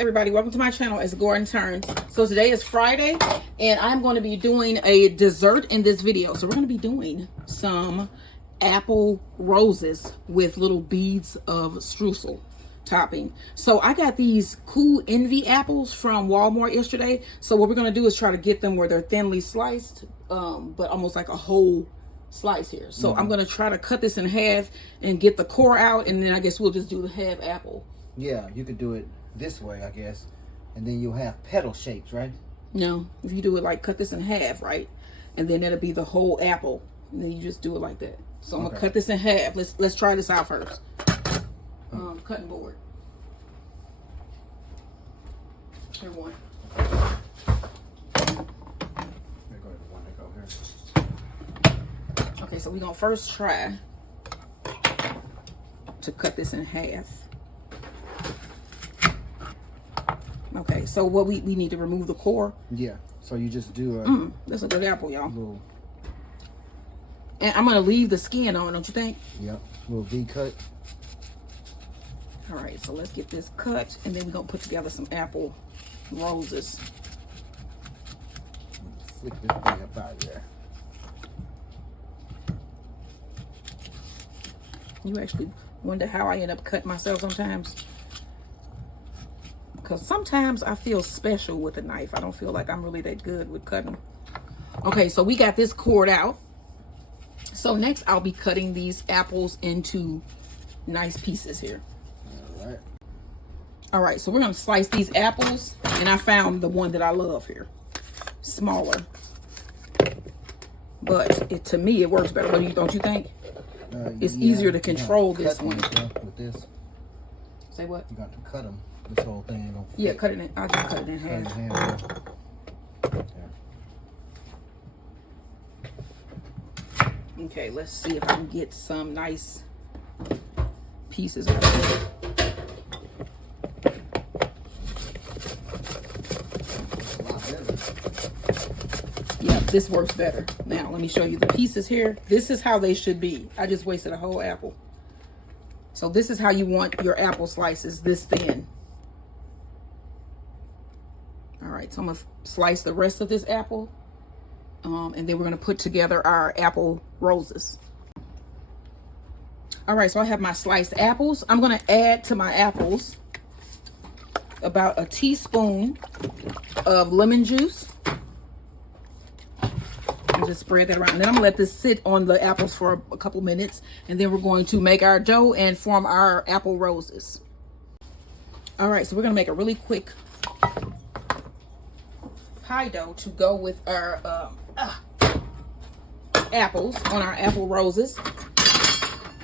everybody, welcome to my channel. It's Gordon Turns. So today is Friday and I'm going to be doing a dessert in this video. So we're going to be doing some apple roses with little beads of streusel topping. So I got these cool Envy apples from Walmart yesterday. So what we're going to do is try to get them where they're thinly sliced, but almost like a whole slice here. So I'm going to try to cut this in half and get the core out, and then I guess we'll just do the half apple. Yeah, you could do it this way, I guess, and then you'll have petal shapes, right? No, if you do it like cut this in half, right, and then that'll be the whole apple, and then you just do it like that. So I'm gonna cut this in half. Let's try this out first. Cutting board. Here one. Okay, so we're gonna first try to cut this in half. Okay, so what we need to remove the core. Yeah, so you just do a... that's a good apple, y'all. And I'm gonna leave the skin on, don't you think? Yep, little V cut. All right, so let's get this cut, and then we're gonna put together some apple roses. Flick this thing up out of there. You actually wonder how I end up cutting myself sometimes. Because sometimes I feel special with a knife. I don't feel like I'm really that good with cutting. Okay, so we got this cored out. So next I'll be cutting these apples into nice pieces here. All right, so we're going to slice these apples. And I found the one that I love here. Smaller. But to me, it works better. Don't you think? It's easier to control this one. With this. Say what? You got to cut them. This whole thing ain't gonna fit. Yeah, cut it in. I'll just cut it in half. Okay, let's see if I can get some nice pieces out of it. Yeah, this works better. Now, let me show you the pieces here. This is how they should be. I just wasted a whole apple. So this is how you want your apple slices, this thin. All right, so I'm gonna slice the rest of this apple. And then we're gonna put together our apple roses. All right, so I have my sliced apples. I'm gonna add to my apples about a teaspoon of lemon juice. And just spread that around. And then I'm gonna let this sit on the apples for a couple minutes. And then we're going to make our dough and form our apple roses. All right, so we're gonna make a really quick pie dough to go with our apples on our apple roses.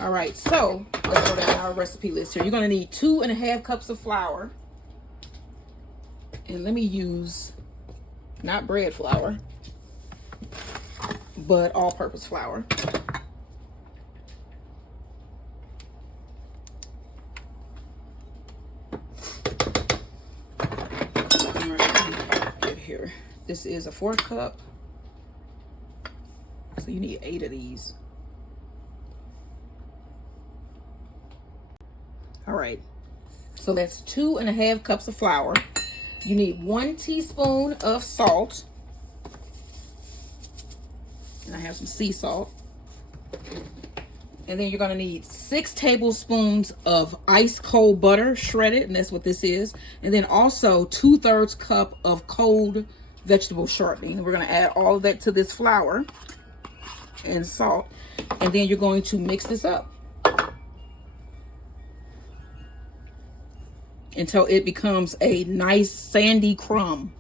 All right, so let's go down our recipe list here. You're gonna need 2.5 cups of flour. And let me use not bread flour, but all-purpose flour. All right, good here. This is a 4 cup. So you need 8 of these. All right, so that's 2.5 cups of flour. You need 1 teaspoon of salt. And I have some sea salt. And then you're gonna need 6 tablespoons of ice cold butter, shredded, and that's what this is. And then also 2/3 cup of cold vegetable shortening. We're gonna add all of that to this flour and salt. And then you're going to mix this up until it becomes a nice sandy crumb.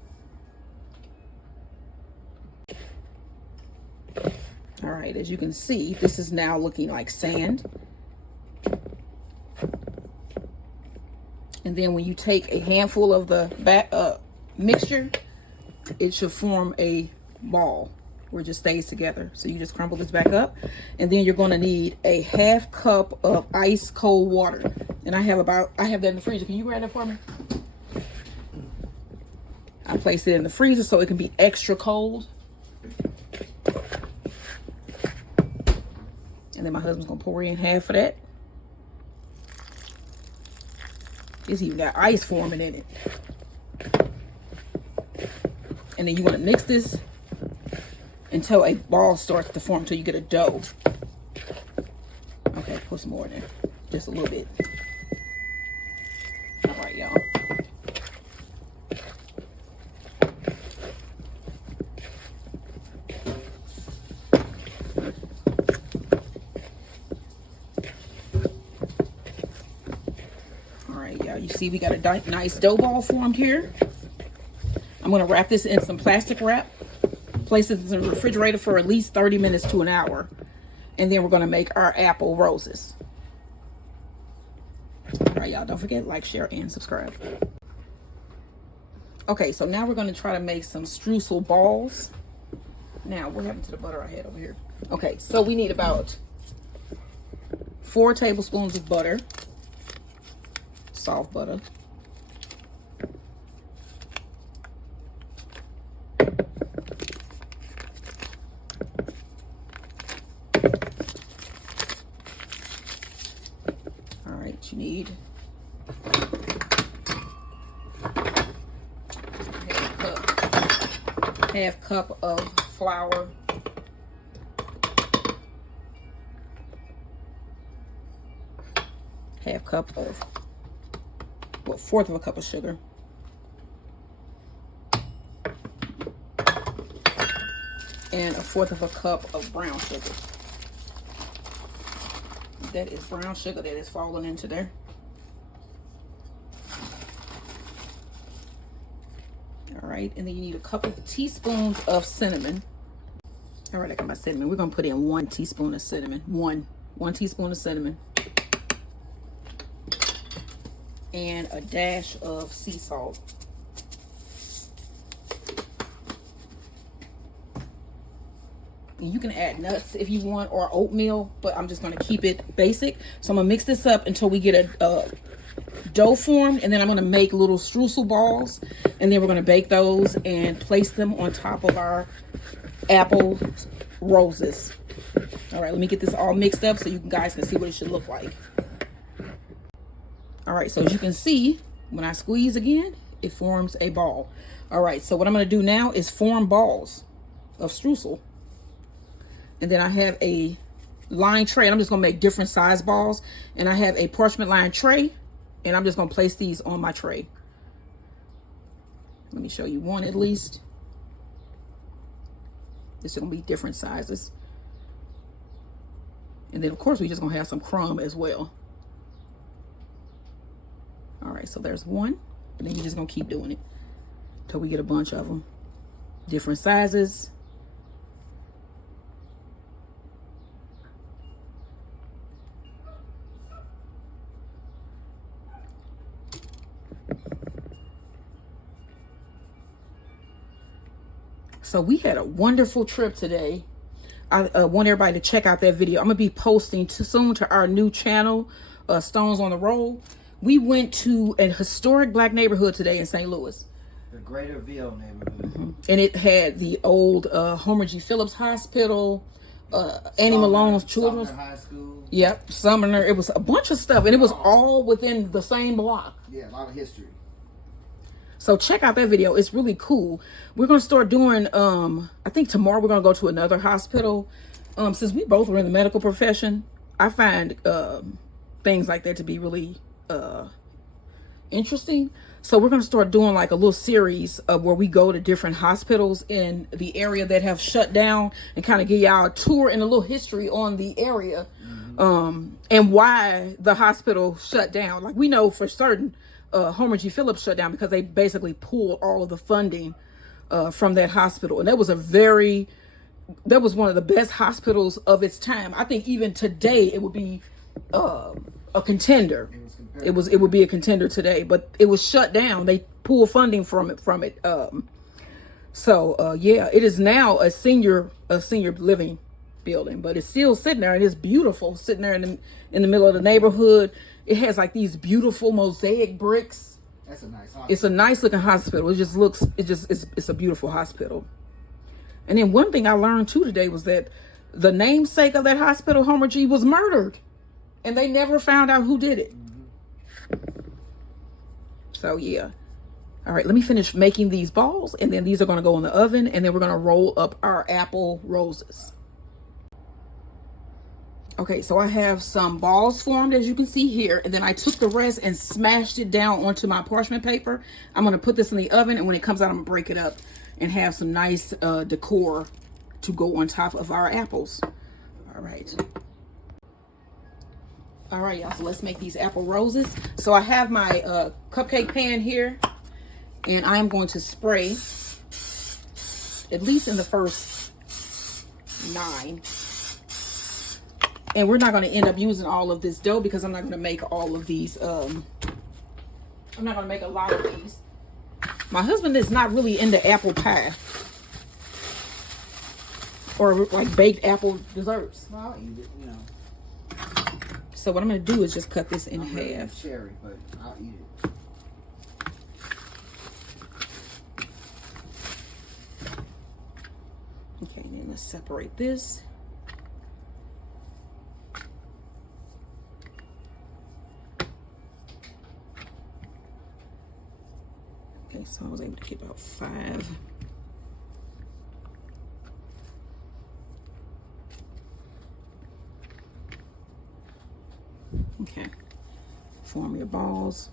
All right, as you can see, this is now looking like sand. And then when you take a handful of the mixture, it should form a ball where it just stays together. So you just crumble this back up. And then you're gonna need a 1/2 cup of ice cold water. And I have that in the freezer. Can you grab that for me? I place it in the freezer so it can be extra cold. And then my husband's gonna pour in half of that. It's even got ice forming in it. And then you want to mix this until a ball starts to form, until you get a dough. Okay, put some more in there. Just a little bit. All right, y'all. You see we got a nice dough ball formed here. I'm going to wrap this in some plastic wrap. Place it in the refrigerator for at least 30 minutes to an hour. And then we're going to make our apple roses. All right, y'all, don't forget, like, share, and subscribe. Okay, so now we're going to try to make some streusel balls. Now, what happened to the butter I had over here? Okay, so we need about 4 tablespoons of butter. Soft butter. All right, you need half cup of flour. Half cup of, well, 1/4 of a cup of sugar. And 1/4 of a cup of brown sugar. That is brown sugar that is falling into there. All right, and then you need a couple of teaspoons of cinnamon. All right, I got my cinnamon. We're gonna put in 1 teaspoon of cinnamon. One teaspoon of cinnamon. And a dash of sea salt. And you can add nuts if you want, or oatmeal, but I'm just going to keep it basic. So I'm going to mix this up until we get a dough formed, and then I'm going to make little streusel balls, and then we're going to bake those and place them on top of our apple roses. All right, let me get this all mixed up so you guys can see what it should look like. All right, so as you can see, when I squeeze again, it forms a ball. All right, so what I'm going to do now is form balls of streusel. And then I have a lined tray, and I'm just going to make different size balls. And I have a parchment lined tray, and I'm just going to place these on my tray. Let me show you one at least. This is going to be different sizes. And then, of course, we're just going to have some crumb as well. All right, so there's one, and then you're just gonna keep doing it until we get a bunch of them. Different sizes. So we had a wonderful trip today. I want everybody to check out that video. I'm gonna be posting soon to our new channel, Stones on the Roll. We went to a historic black neighborhood today in St. Louis. The Greaterville neighborhood. Mm-hmm. And it had the old Homer G. Phillips Hospital, Annie Malone's Children's High School. Yep, Sumner. It was a bunch of stuff, and it was all within the same block. Yeah, a lot of history. So check out that video. It's really cool. We're going to start doing, I think tomorrow we're going to go to another hospital. Since we both are in the medical profession, I find things like that to be really interesting. So we're going to start doing like a little series of where we go to different hospitals in the area that have shut down, and kind of give y'all a tour and a little history on the area, and why the hospital shut down. Like, we know for certain Homer G. Phillips shut down because they basically pulled all of the funding from that hospital. And that was one of the best hospitals of its time. I think even today it would be a contender. It would be a contender today, but it was shut down. They pulled funding from it. Yeah, it is now a senior living building, but it's still sitting there, and it's beautiful, sitting there in the middle of the neighborhood. It has like these beautiful mosaic bricks. That's a nice hospital. It's a nice looking hospital. It's a beautiful hospital. And then one thing I learned too today was that the namesake of that hospital, Homer G, was murdered, and they never found out who did it. So yeah, All right, let me finish making these balls, and then these are going to go in the oven, and then we're going to roll up our apple roses. Okay, so I have some balls formed, as you can see here, and then I took the rest and smashed it down onto my parchment paper. I'm going to put this in the oven, and when it comes out, I'm going to break it up and have some nice decor to go on top of our apples. All right. All right, y'all, so let's make these apple roses. So I have my cupcake pan here, and I am going to spray at least in the first 9. And we're not going to end up using all of this dough because I'm not going to make all of these. I'm not going to make a lot of these. My husband is not really into apple pie or like baked apple desserts. Well, I'll eat it, you know. So what I'm going to do is just cut this in I'm half. Cherry, but I'll eat it. Okay, and then let's separate this. Okay, so I was able to get about 5. Okay, form your balls.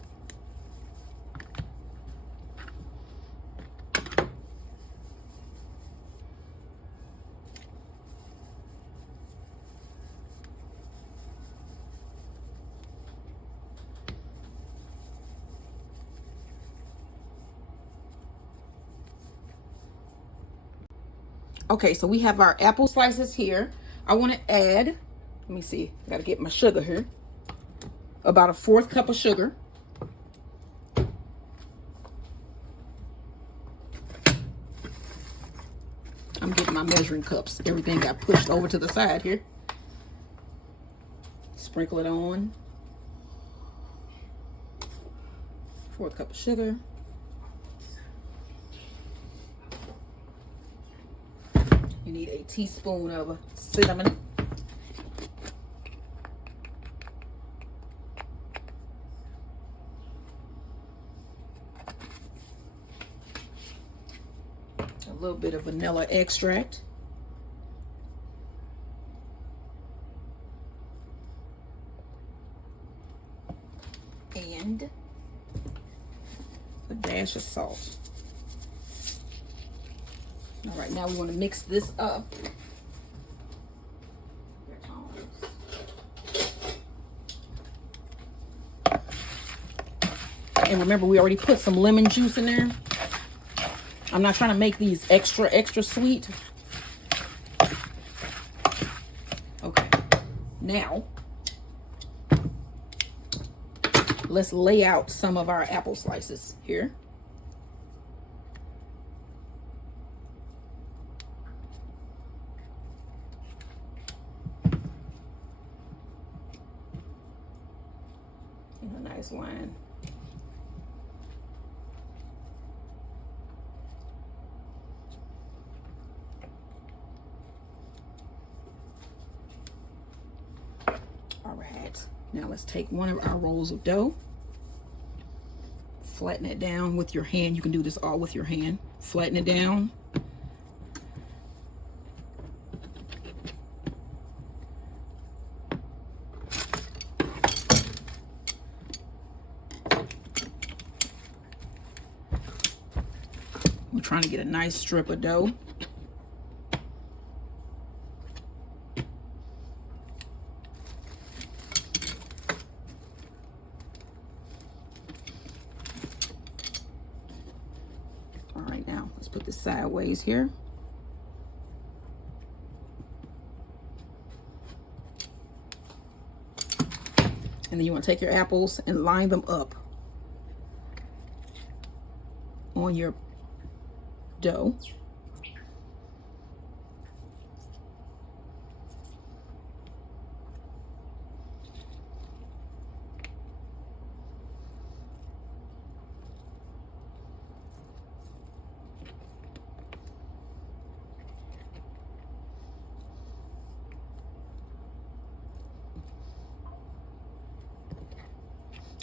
Okay, so we have our apple slices here. I want to add, let me see, I got to get my sugar here. About a 1/4 cup of sugar. I'm getting my measuring cups. Everything got pushed over to the side here. Sprinkle it on. 1/4 cup of sugar. You need a teaspoon of cinnamon. A little bit of vanilla extract. And a dash of salt. All right, now we want to mix this up. And remember, we already put some lemon juice in there. I'm not trying to make these extra sweet. Okay, now let's lay out some of our apple slices here. A nice line. All right, now let's take one of our rolls of dough, flatten it down with your hand. You can do this all with your hand. Flatten it down. We're trying to get a nice strip of dough. All right, now let's put this sideways here. And then you want to take your apples and line them up on your dough.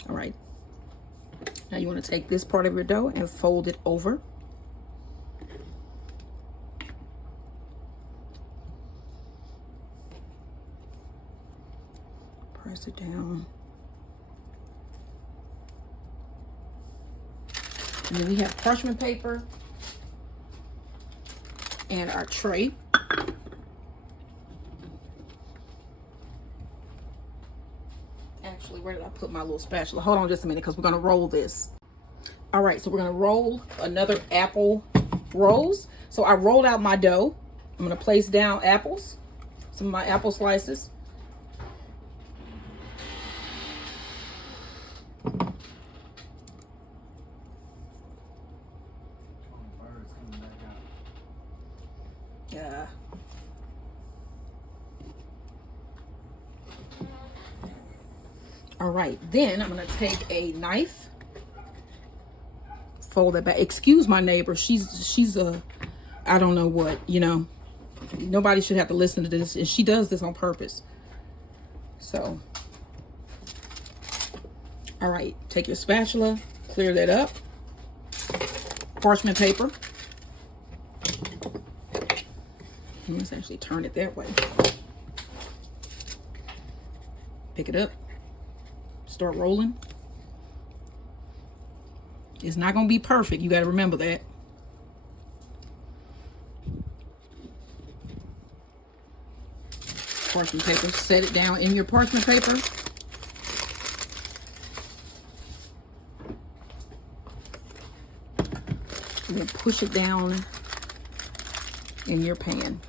All right. Now you want to take this part of your dough and fold it over. Press it down. And then we have parchment paper and our tray. Actually, where did I put my little spatula? Hold on just a minute, because we're going to roll this. All right, so we're going to roll another apple rolls. So I rolled out my dough. I'm going to place down apples, some of my apple slices. Yeah. All right, then I'm gonna take a knife, fold it back. Excuse my neighbor, she's a, I don't know what, you know, nobody should have to listen to this, and she does this on purpose. So, all right, take your spatula, clear that up, parchment paper. Let's actually turn it that way. Pick it up. Start rolling. It's not going to be perfect. You got to remember that. Parchment paper. Set it down in your parchment paper. And then push it down in your pan.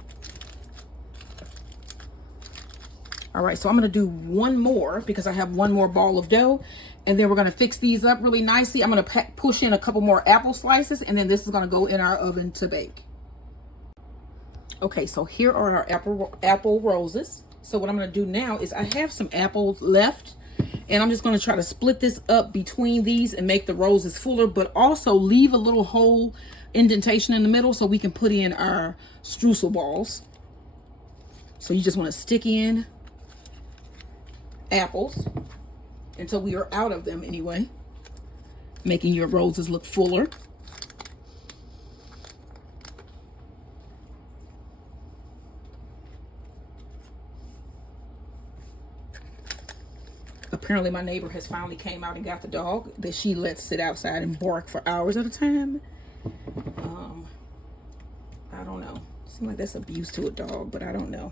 All right, so I'm gonna do one more because I have one more ball of dough, and then we're gonna fix these up really nicely. I'm gonna push in a couple more apple slices, and then this is gonna go in our oven to bake. Okay, so here are our apple roses. So what I'm gonna do now is I have some apples left, and I'm just gonna try to split this up between these and make the roses fuller, but also leave a little hole indentation in the middle so we can put in our streusel balls. So you just want to stick in apples until we are out of them anyway, making your roses look fuller. Apparently my neighbor has finally came out and got the dog that she lets sit outside and bark for hours at a time. I don't know. Seems like that's abuse to a dog, but I don't know.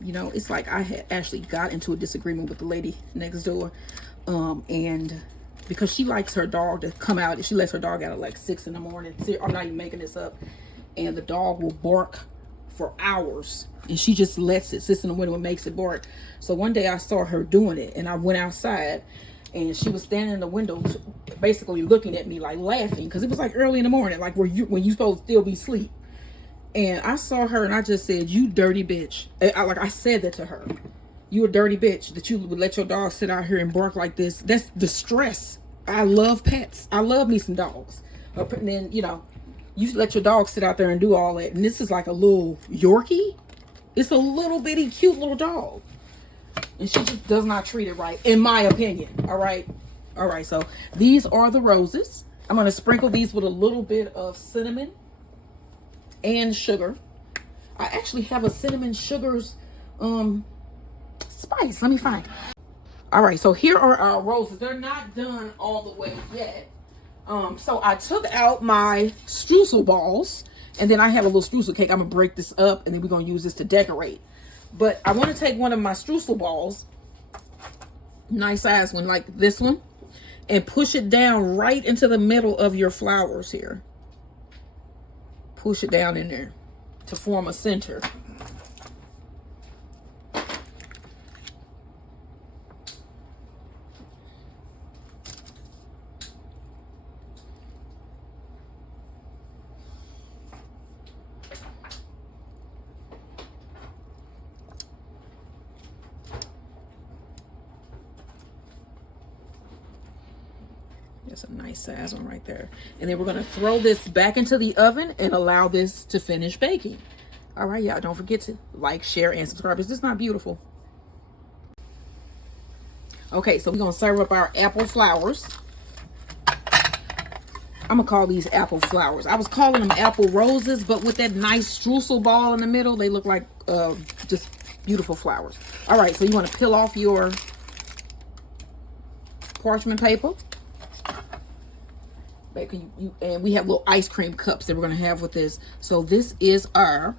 You know, it's like I had actually got into a disagreement with the lady next door. And because she likes her dog to come out, she lets her dog out at like 6 in the morning. I'm not even making this up. And the dog will bark for hours. And she just lets it, sits in the window and makes it bark. So one day I saw her doing it, and I went outside, and she was standing in the window basically looking at me like laughing, because it was like early in the morning, like when you supposed to still be asleep. And I saw her and I just said, "You dirty bitch." I said that to her. "You a dirty bitch that you would let your dog sit out here and bark like this. That's distress. I love pets. I love me some dogs." And then, you know, you let your dog sit out there and do all that. And this is like a little Yorkie. It's a little bitty cute little dog. And she just does not treat it right, in my opinion. All right. All right. So these are the roses. I'm going to sprinkle these with a little bit of cinnamon and sugar. I actually have a cinnamon sugars spice. Let me find it. All right, so here are our roses. They're not done all the way yet. So I took out my streusel balls, and then I have a little streusel cake. I'm gonna break this up, and then we're gonna use this to decorate. But I want to take one of my streusel balls, nice size one like this one, and push it down right into the middle of your flowers here. Push it down in there to form a center. That's a nice size one right there. And then we're gonna throw this back into the oven and allow this to finish baking. All right, y'all, don't forget to like, share, and subscribe. Is this not beautiful? Okay, so we're gonna serve up our apple flowers. I'm gonna call these apple flowers. I was calling them apple roses, but with that nice streusel ball in the middle, they look like just beautiful flowers. All right, so you want to peel off your parchment paper. And we have little ice cream cups that we're gonna have with this. So this is our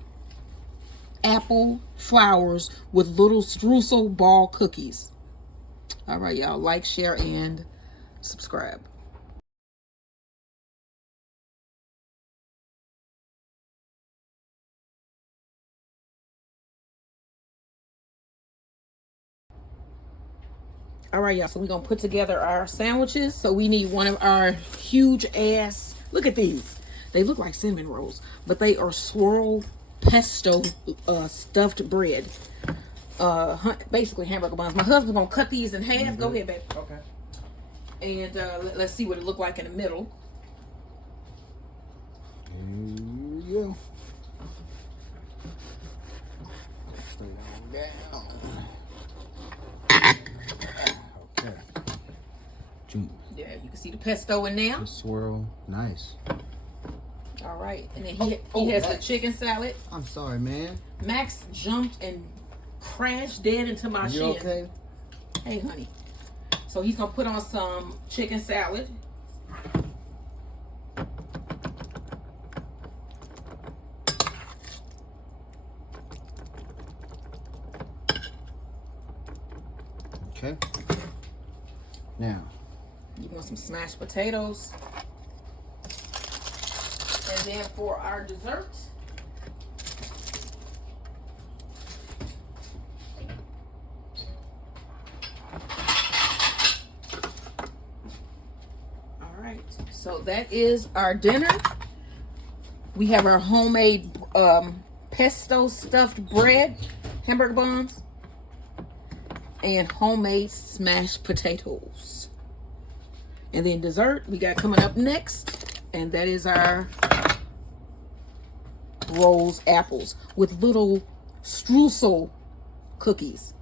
apple flowers with little streusel ball cookies. All right, y'all, like, share, and subscribe. All right, y'all, so we're gonna put together our sandwiches. So we need one of our huge ass, look at these. They look like cinnamon rolls, but they are swirl pesto stuffed bread. Basically hamburger buns. My husband's gonna cut these in half. Go ahead, baby. Okay. And let's see what it looked like in the middle. Here you go. Straight on down. Okay. Yeah, you can see the pesto in there. The swirl, nice. All right, and then he has the chicken salad. I'm sorry, man. Max jumped and crashed dead into my shin. You okay? Hey, honey. So he's gonna put on some chicken salad. Okay. Now, you want some smashed potatoes. And then for our dessert, all right, so that is our dinner. We have our homemade pesto stuffed bread, hamburger buns, and homemade smashed potatoes. And then dessert we got coming up next, and that is our rose apples with little streusel cookies.